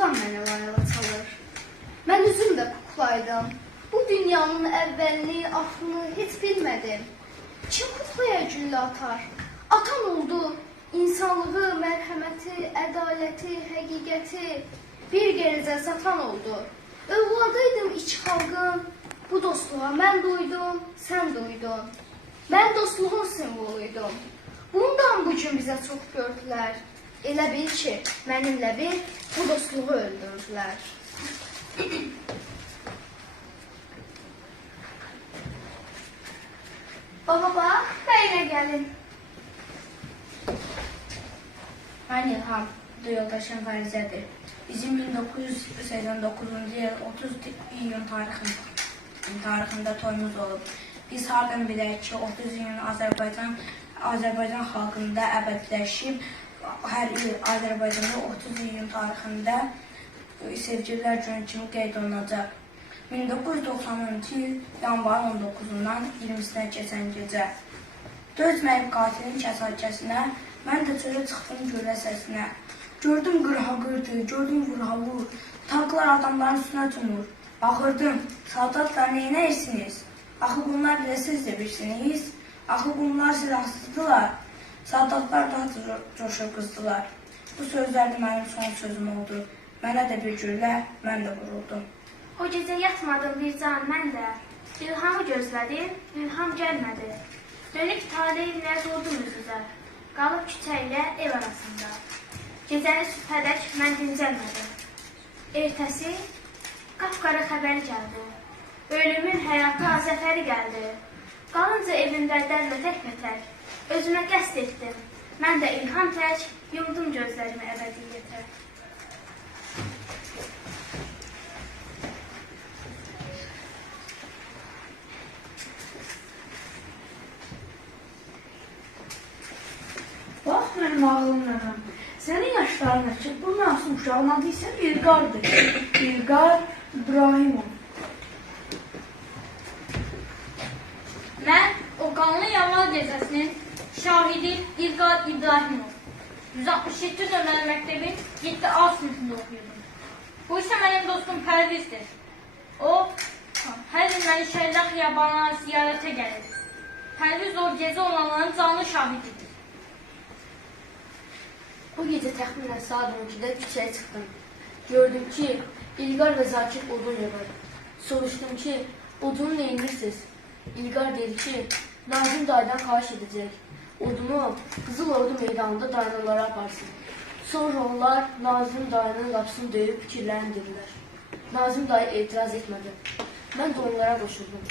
kuklam mənə layla çalır. Mən üzüm də kuklaydım. Bu dünyanın əvvəlini, axırını heç bilmədim. Kim kuklaya güllə atar? Atan oldu. İnsanlığı, mərhəməti, ədaləti, həqiqəti bir gerizə satan oldu. Övladıydım iç xalqın. Bu dostluğa mən duydum, sən duydun. Mən dostluğun simvoluydum. Bundan bu gün bizə çox gördülər. Elə bil ki, mənimlə bir bu dostluğu öldürdülər. Baba, bəyinə gəlin. Mən İlham, bu yoldaşım Fərizədir. Bizim 1989-cu il 30 iyun tarixində toyumuz olub. Biz hardan bilək ki, 30 iyun Azərbaycan xalqında əbədiləşib, hər il Azərbaycanda 30 iyun tarixində sevgililər günü kimi qeyd olunacaq. 1990-cı il yanvarın 19-dan 20-sinə keçən gecə. Dözməyib qatilin kəsakəsinə, mən də çölə çıxdım güllə səsinə. Gördüm qırha-qırdı, gördüm vurha-vur, tanklar adamların üstünə cumur. Baxırdım, saldatlar neynəyirsiniz? Axı bunlar bilə siz də bilirsiniz. Axı bunlar silahsızdılar. Saldatlar daha coşub qızdılar. Bu sözlər də mənim son sözüm oldu. Mənə də bir güllə, mən də vuruldum. O gecə yatmadım bir can mən də. İlhamı gözlədim, İlham gəlmədi. Dönüb taleyinlə durdum üzüzə. Qalıb küçə ilə ev arasında. Gecəni sübhədək mən dincəlmədim. Ertəsi qapqara xəbəri gəldi. Ölümün həyata zəfəri gəldi. Qalınca evimdə dərlə tək-tək. Özümə qəsd etdim. Mən də İlham tək, yumdum gözlərimi əbədiyyətə. Bax mənim ağlım nənəm. Sənin yaşlarına ki, bu məsum uşağın adı isə İlqardır. İlqar İbrahimov. Mən o qanlı yanvar gecəsinin şahidi İlqar İbrahimov. 167 nömrəli məktəbin 7A sınıfında oxuyordum. Bu isə mənim dostum Pərvizdir. O, hər il məni Şəhidlər xiyabanına ziyarətə gəlir. Pərviz o gecə olanların canlı şahididir. Bu gecə təxminən saat 12-də küçəyə çıxdım. Gördüm ki, İlqar və Zakir odun yığır. Soruşdum ki, odunu neyinirsiniz? İlqar dedi ki, Nazim dayıdan xahiş edəcək. Odunu Qızıl Ordu meydanında dayanalara aparsın. Sonra onlar Nazim dayının qapısını döyüb fikirləndirirlər. Nazim dayı etiraz etmədi. Mən də onlara qoşuldum.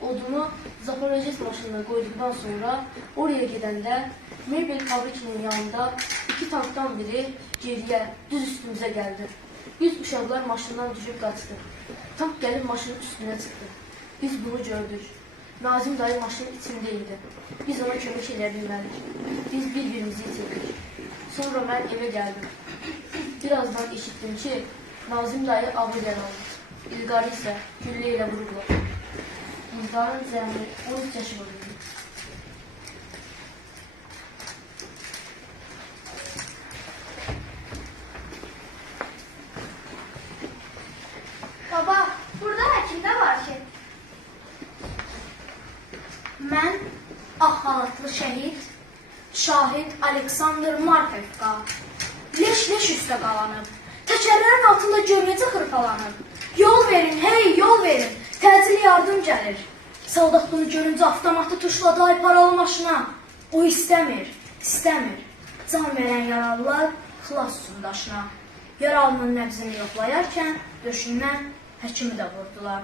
Odunu Zaporojets maşınına qoyduqdan sonra oraya gedəndə mebel fabrikinin yanında 2 tankdan biri geriyə, düz üstümüzə gəldi. Biz uşaqlar maşından düşüb qaçdı. Tank gəlib maşının üstünə çıxdı. Biz bunu gördük. Nazim dayı maşının içində idi. Biz ona kömək edə bilmədik. Biz bir-birimizi itirdik. Sonra mən evə gəldim. Birazdan eşitdim ki, Nazim dayı ağır yaralı. İlqarı isə güllə ilə vurublar. İlqarın cəmi 13 yaşı var idi. Baba, burada həkim də var ki. Mən axalatlı şəhid, şahid Aleksandr Markovka. Leş-leş üstə qalanıb. Təkərlərin altında görməcə xırpalanıb. Yol verin, hey, yol verin. Təcili yardım gəlir. Saldat bunu görüncə avtomatı tuşladı ay paralı maşına. O istəmir, istəmir. Can verən yaralılar xilas olsun daşına. Yaralının nəbzini yoxlayarkən döşündən həkimi də vurdular.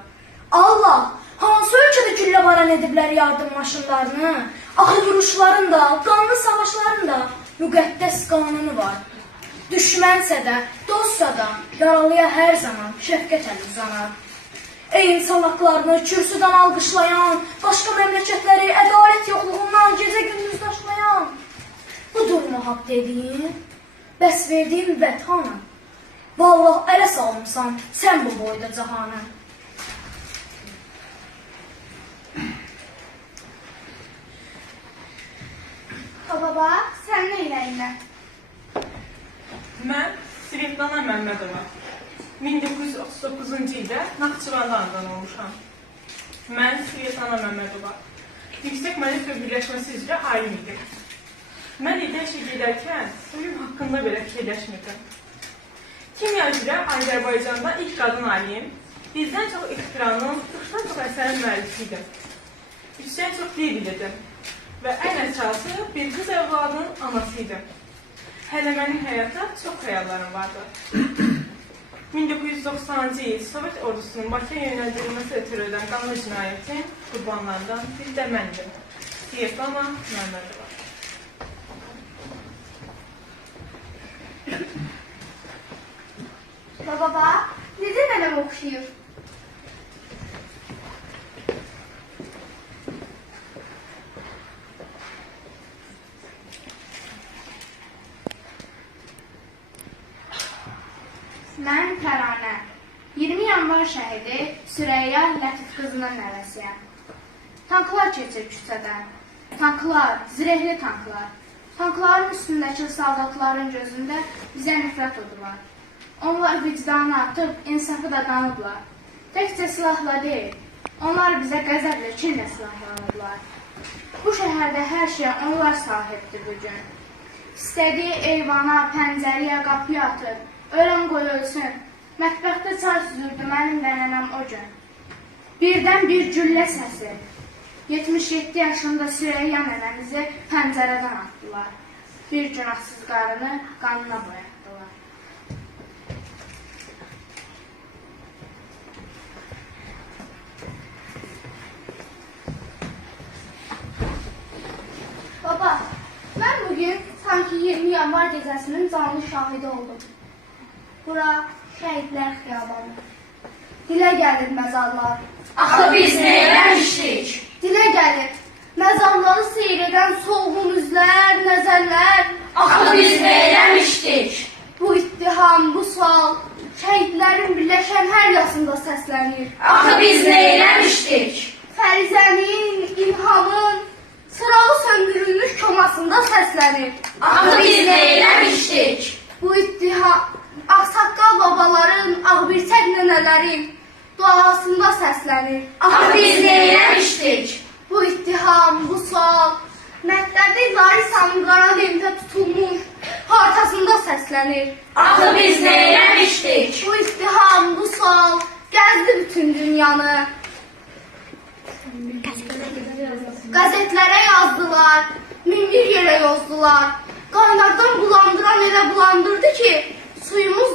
Allah! Hansı ölkədə güllə varan ediblər yardım maşınlarını? Axı vuruşların da, qanlı savaşların da müqəddəs qanunu var. Düşmənsə də, dostsa da yaralıya hər zaman şəfqət əli uzanar. Ey insan haqlarını kürsüdən alqışlayan, başqa məmləkətləri ədalət yoxluğundan gecə-gündüz daşlayan. Budurmu haqq dediyin, bəs verdiyin vəthanı? Vallah ələ salmışsan sən bu boyda cahanı. Baba, sən nə iləyinlə? Mən Svitlana Məmmədova. 1939-cu ildə Naxçıvanda anadan olmuşam. Mən Svetlana Məmmədova. Yüksək Müəllif və Birləşməsi üzrə alim idim. Mən ildə işə gedərkən suyum haqqında belə fikirləşmirdim. Kimya üzrə Azərbaycanda ilk qadın alim, bizdən çox ixtiranın, 40-dan çox əsərin müəllifi idim. 3-dən çox dil bilidim və ən əsası bir qız övladının anası idim. Hələ mənim həyata çox xəyallarım vardı. 1990-cı il Sovet ordusunun Bakıya yönəldilməsi ötürü edən qanlı cinayətin qurbanlarından biri də məndim. Svetlana Məmmədova. Baba, necə mənəm oxşayır? Mən Təranə, 20 yanvar şəhidi Süreyya Lətif qızının nəvəsiyəm. Tanklar keçir küçədən. Tanklar, zirehli tanklar. Tankların üstündəki soldatların gözündə bizə nifrət odular. Onlar vicdanı atıb, insafı da danıblar. Təkcə silahla deyil, onlar bizə qəzəblə, kinlə silahlanırlar. Bu şəhərdə hər şey onlar sahibdir bugün. İstədiyi eyvana, pəncəriyə, qapıya atır. Öləm qoy ölsün. Mətbəxdə çay süzürdü mənim də nənəm o gün. Birdən bir güllə səsi. 77 yaşında Süreyya nənəmizi pəncərədən atdılar. Bir günahsız qarını qanına boyatdılar. Baba, mən bugün sanki 20 yanvar gecəsinin canlı şahidi oldum. Bura şəhidlər xiyabanı. Dilə gəlir məzarlar. Axı biz nə eləmişdik? Dilə gəlir məzarları seyr edən solğun üzlər, nəzərlər. Axı biz nə eləmişdik? Bu ittiham, bu sual şəhidlərin birləşən hər yasında səslənir. Axı biz nə eləmişdik? Fərizənin, İlhamın sırağı söndürülmüş komasında səslənir. Axı biz nə eləmişdik? Bu ittiham ağsaqqal babaların, ağbirçək nənələrin duasında səslənir. Axı biz nə eləmişdik? Bu ittiham, bu sual məktəbdə Larisanın qara lentə tutulmuş partasında səslənir. Axı biz nə eləmişdik? Bu ittiham, bu sual gəzdi bütün dünyanı. Qəzetlərə yazdılar, min bir yerə yozdular. Qaynaqdan bulandıran elə bulandırdı ki, suyumuz